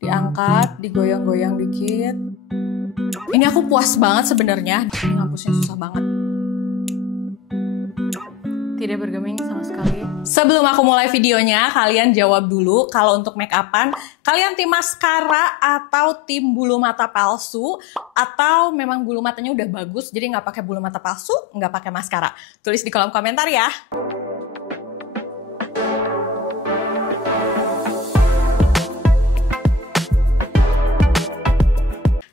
Diangkat, digoyang-goyang dikit. Ini aku puas banget sebenarnya. Ngapusnya susah banget. Tidak bergeming sama sekali. Sebelum aku mulai videonya, kalian jawab dulu kalau untuk make upan, kalian tim maskara atau tim bulu mata palsu, atau memang bulu matanya udah bagus jadi nggak pakai bulu mata palsu, nggak pakai maskara. Tulis di kolom komentar ya.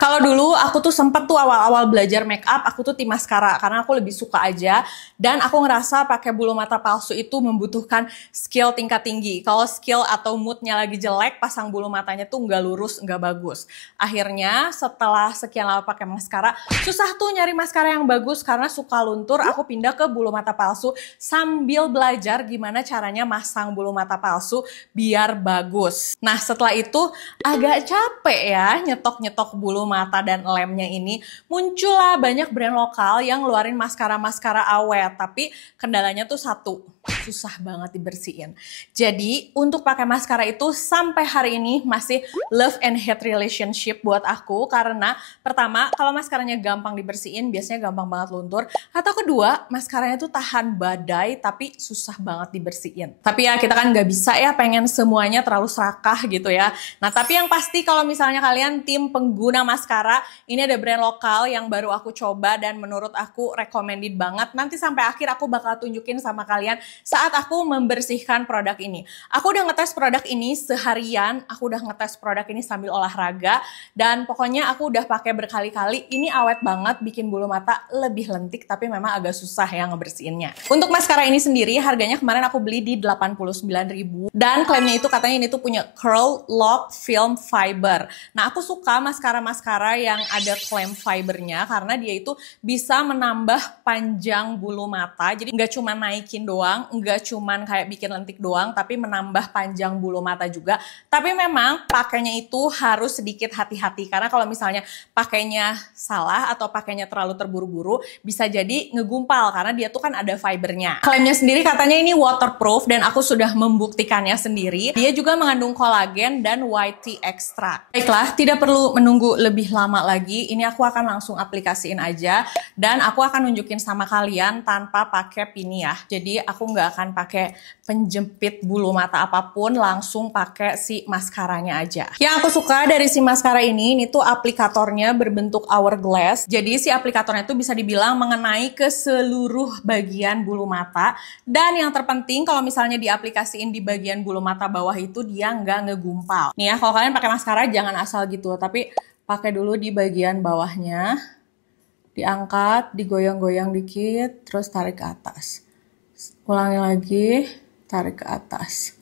Kalau dulu aku tuh sempet tuh awal-awal belajar make up, aku tuh tim maskara karena aku lebih suka aja, dan aku ngerasa pakai bulu mata palsu itu membutuhkan skill tingkat tinggi. Kalau skill atau moodnya lagi jelek, pasang bulu matanya tuh nggak lurus, nggak bagus. Akhirnya setelah sekian lama pakai maskara, susah tuh nyari maskara yang bagus karena suka luntur. Aku pindah ke bulu mata palsu sambil belajar gimana caranya masang bulu mata palsu biar bagus. Nah setelah itu agak capek ya nyetok-nyetok bulu mata dan lemnya ini. Muncullah banyak brand lokal yang ngeluarin maskara-maskara awet, tapi kendalanya tuh satu, susah banget dibersihin. Jadi untuk pakai maskara itu sampai hari ini masih love and hate relationship buat aku, karena pertama kalau maskaranya gampang dibersihin biasanya gampang banget luntur, atau kedua maskaranya tuh tahan badai tapi susah banget dibersihin. Tapi ya kita kan nggak bisa ya pengen semuanya terlalu serakah gitu ya. Nah tapi yang pasti kalau misalnya kalian tim pengguna maskara, ini ada brand lokal yang baru aku coba dan menurut aku recommended banget. Nanti sampai akhir aku bakal tunjukin sama kalian saat aku membersihkan produk ini. Aku udah ngetes produk ini seharian, aku udah ngetes produk ini sambil olahraga, dan pokoknya aku udah pakai berkali-kali. Ini awet banget, bikin bulu mata lebih lentik, tapi memang agak susah ya ngebersihinnya. Untuk maskara ini sendiri harganya kemarin aku beli di 89.000, dan klaimnya itu katanya ini tuh punya curl lock film fiber. Nah aku suka maskara-maskara yang ada klaim fibernya karena dia itu bisa menambah panjang bulu mata. Jadi nggak cuma naikin doang, nggak cuma kayak bikin lentik doang, tapi menambah panjang bulu mata juga. Tapi memang pakainya itu harus sedikit hati-hati karena kalau misalnya pakainya salah atau pakainya terlalu terburu-buru bisa jadi ngegumpal karena dia tuh kan ada fibernya. Klaimnya sendiri katanya ini waterproof dan aku sudah membuktikannya sendiri. Dia juga mengandung kolagen dan white tea extract. Baiklah, tidak perlu menunggu lebih lama lagi. Ini aku akan langsung aplikasiin aja dan aku akan nunjukin sama kalian tanpa pakai pini ya. Jadi aku nggak akan pakai penjepit bulu mata apapun, langsung pakai si maskaranya aja. Yang aku suka dari si maskara ini tuh aplikatornya berbentuk hourglass. Jadi si aplikatornya tuh bisa dibilang mengenai ke seluruh bagian bulu mata, dan yang terpenting kalau misalnya diaplikasiin di bagian bulu mata bawah itu dia nggak ngegumpal. Nih ya, kalau kalian pakai maskara jangan asal gitu, tapi pakai dulu di bagian bawahnya, diangkat, digoyang-goyang dikit, terus tarik ke atas. Ulangi lagi, tarik ke atas.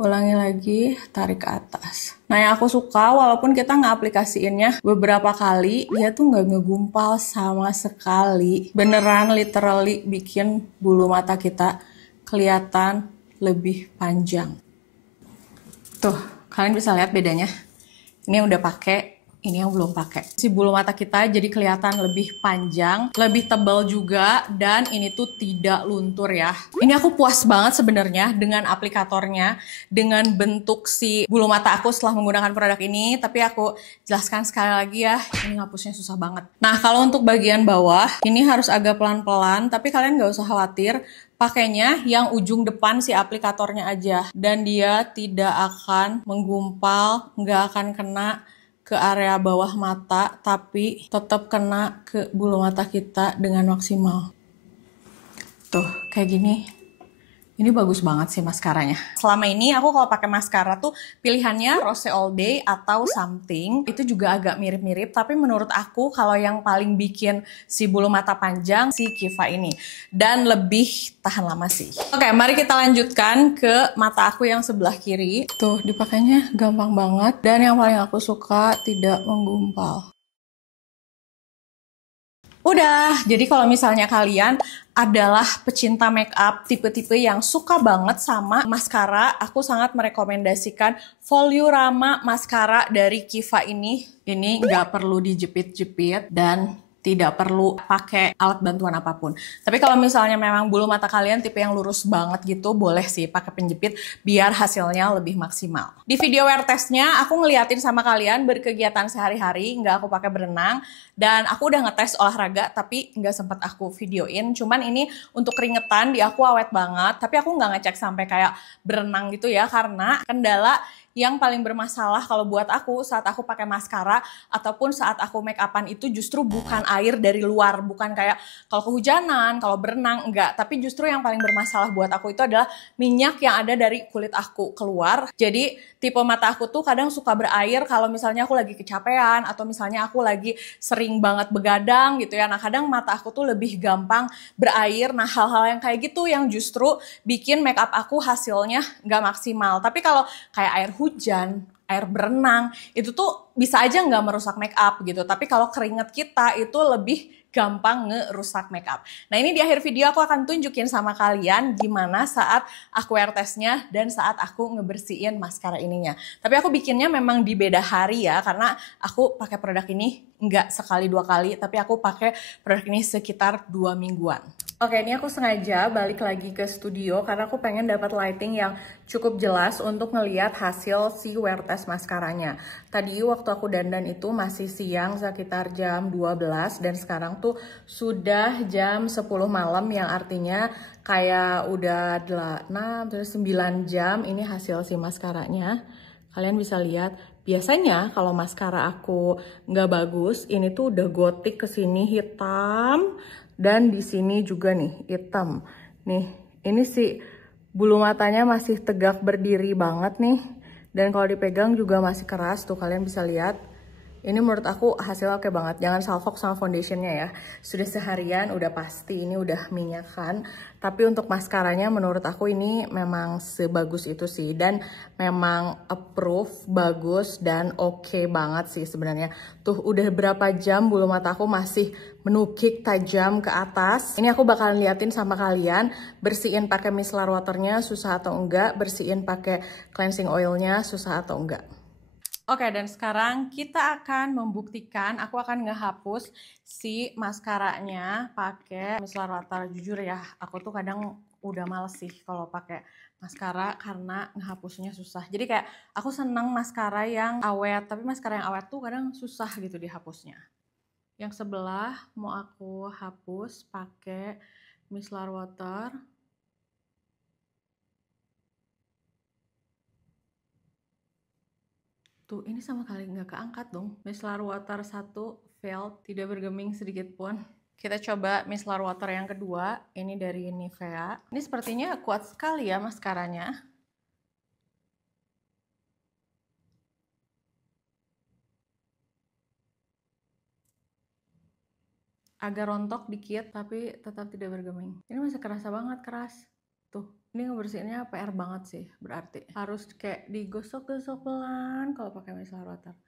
Ulangi lagi, tarik ke atas. Nah yang aku suka, walaupun kita nggak aplikasiinnya beberapa kali, dia tuh nggak ngegumpal sama sekali. Beneran literally bikin bulu mata kita kelihatan lebih panjang. Tuh, kalian bisa lihat bedanya. Ini yang udah pakai, ini yang belum pakai. Si bulu mata kita jadi kelihatan lebih panjang, lebih tebal juga, dan ini tuh tidak luntur ya. Ini aku puas banget sebenarnya dengan aplikatornya, dengan bentuk si bulu mata aku setelah menggunakan produk ini. Tapi aku jelaskan sekali lagi ya, ini ngapusnya susah banget. Nah kalau untuk bagian bawah, ini harus agak pelan-pelan, tapi kalian nggak usah khawatir. Pakainya yang ujung depan si aplikatornya aja, dan dia tidak akan menggumpal, nggak akan kena ke area bawah mata, tapi tetap kena ke bulu mata kita dengan maksimal. Tuh, kayak gini. Ini bagus banget sih maskaranya. Selama ini aku kalau pakai maskara tuh pilihannya Rose All Day atau Something. Itu juga agak mirip-mirip, tapi menurut aku kalau yang paling bikin si bulu mata panjang si Kiva ini. Dan lebih tahan lama sih. Oke, mari kita lanjutkan ke mata aku yang sebelah kiri. Tuh, dipakainya gampang banget. Dan yang paling aku suka tidak menggumpal. Udah, jadi kalau misalnya kalian adalah pecinta make up tipe-tipe yang suka banget sama maskara, aku sangat merekomendasikan Voluarama maskara dari Kiva ini. Ini nggak perlu dijepit-jepit dan tidak perlu pakai alat bantuan apapun. Tapi kalau misalnya memang bulu mata kalian tipe yang lurus banget gitu, boleh sih pakai penjepit biar hasilnya lebih maksimal. Di video wear testnya aku ngeliatin sama kalian berkegiatan sehari-hari, nggak aku pakai berenang, dan aku udah ngetes olahraga tapi nggak sempat aku videoin. Cuman ini untuk keringetan di aku awet banget, tapi aku nggak ngecek sampai kayak berenang gitu ya, karena kendala yang paling bermasalah kalau buat aku saat aku pakai maskara ataupun saat aku make upan itu justru bukan air dari luar, bukan kayak kalau kehujanan, kalau berenang, enggak. Tapi justru yang paling bermasalah buat aku itu adalah minyak yang ada dari kulit aku keluar. Jadi tipe mata aku tuh kadang suka berair kalau misalnya aku lagi kecapean atau misalnya aku lagi sering banget begadang gitu ya. Nah kadang mata aku tuh lebih gampang berair. Nah hal-hal yang kayak gitu yang justru bikin make up aku hasilnya nggak maksimal. Tapi kalau kayak air hujan, air berenang, itu tuh bisa aja nggak merusak make up gitu. Tapi kalau keringat kita itu lebih gampang ngerusak make up. Nah ini di akhir video aku akan tunjukin sama kalian gimana saat aku wear testnya dan saat aku ngebersihin maskara ininya. Tapi aku bikinnya memang di beda hari ya, karena aku pakai produk ini nggak sekali dua kali, tapi aku pakai produk ini sekitar 2 mingguan. Oke, ini aku sengaja balik lagi ke studio karena aku pengen dapat lighting yang cukup jelas untuk ngeliat hasil si wear test maskaranya. Tadi waktu aku dandan itu masih siang sekitar jam 12 dan sekarang tuh sudah jam 10 malam yang artinya kayak udah 9 jam ini hasil si maskaranya. Kalian bisa lihat, biasanya kalau maskara aku nggak bagus, ini tuh udah gotik kesini hitam. Dan di sini juga nih hitam. Nih, ini sih bulu matanya masih tegak berdiri banget nih. Dan kalau dipegang juga masih keras, tuh kalian bisa lihat. Ini menurut aku hasilnya oke banget. Jangan salfok sama foundationnya ya. Sudah seharian udah pasti ini udah minyakan. Tapi untuk maskaranya menurut aku ini memang sebagus itu sih. Dan memang approve, bagus dan oke banget sih sebenarnya. Tuh udah berapa jam bulu mata aku masih menukik tajam ke atas. Ini aku bakalan liatin sama kalian. Bersihin pakai micellar waternya susah atau enggak. Bersihin pakai cleansing oilnya susah atau enggak. Oke, dan sekarang kita akan membuktikan, aku akan ngehapus si maskaranya pakai micellar water. Jujur ya, aku tuh kadang udah males sih kalau pakai maskara karena ngehapusnya susah. Jadi kayak aku seneng maskara yang awet, tapi maskara yang awet tuh kadang susah gitu dihapusnya. Yang sebelah mau aku hapus pakai micellar water. Tuh, ini sama kali nggak keangkat dong. Micellar water 1 failed, tidak bergeming sedikit pun. Kita coba micellar water yang kedua, ini dari Nivea. Ini sepertinya kuat sekali ya maskaranya. Agak rontok dikit, tapi tetap tidak bergeming. Ini masih kerasa banget keras. Tuh, ini ngebersihinnya PR banget sih, berarti. Harus kayak digosok-gosok pelan kalau pakai micellar water.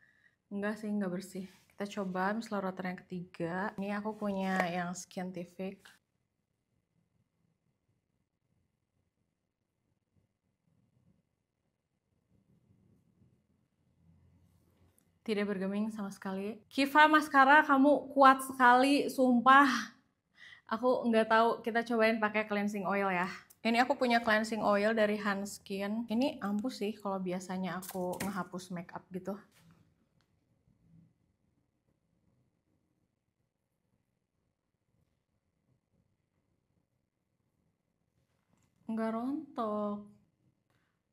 Enggak sih, enggak bersih. Kita coba micellar water yang ketiga. Ini aku punya yang Scientific. Tidak bergeming sama sekali. Kiva Mascara, kamu kuat sekali, sumpah. Aku nggak tahu, kita cobain pakai cleansing oil ya. Ini aku punya cleansing oil dari Hanskin. Ini ampuh sih kalau biasanya aku ngehapus makeup gitu. Nggak rontok.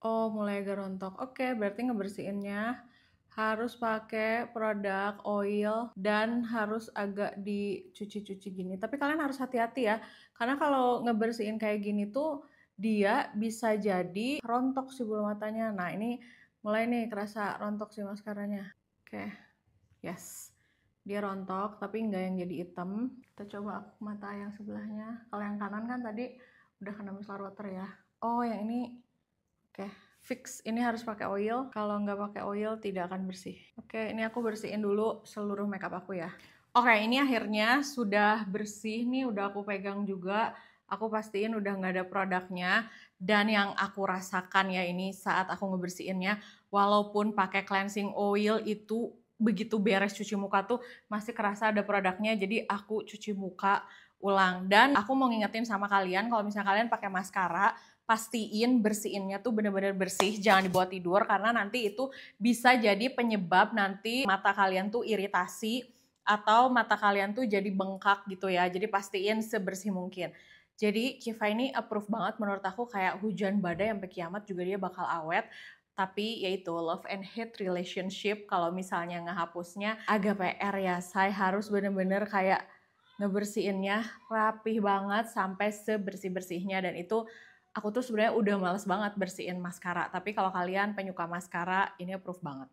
Oh, mulai agak rontok. Oke, berarti ngebersihinnya harus pakai produk oil dan harus agak dicuci-cuci gini. Tapi kalian harus hati-hati ya, karena kalau ngebersihin kayak gini tuh dia bisa jadi rontok si bulu matanya. Nah ini mulai nih kerasa rontok si maskaranya. Oke, yes, dia rontok tapi nggak yang jadi hitam. Kita coba mata yang sebelahnya. Kalau yang kanan kan tadi udah kena micellar water ya. Oh yang ini, oke. Fix, ini harus pakai oil. Kalau nggak pakai oil tidak akan bersih. Oke, ini aku bersihin dulu seluruh makeup aku ya. Oke, ini akhirnya sudah bersih nih, udah aku pegang juga. Aku pastiin udah nggak ada produknya. Dan yang aku rasakan ya ini saat aku ngebersihinnya, walaupun pakai cleansing oil itu begitu beres cuci muka tuh masih kerasa ada produknya, jadi aku cuci muka ulang. Dan aku mau ngingetin sama kalian, kalau misalnya kalian pakai maskara, pastiin bersihinnya tuh bener-bener bersih, jangan dibawa tidur, karena nanti itu bisa jadi penyebab nanti mata kalian tuh iritasi, atau mata kalian tuh jadi bengkak gitu ya, jadi pastiin sebersih mungkin. Jadi Kiva ini approve banget menurut aku, kayak hujan badai sampai kiamat juga dia bakal awet. Tapi yaitu love and hate relationship, kalau misalnya ngehapusnya agak PR ya. Saya harus bener-bener kayak ngebersihinnya rapih banget sampai sebersih-bersihnya. Dan itu aku tuh sebenarnya udah males banget bersihin maskara. Tapi kalau kalian penyuka maskara, ini approve banget.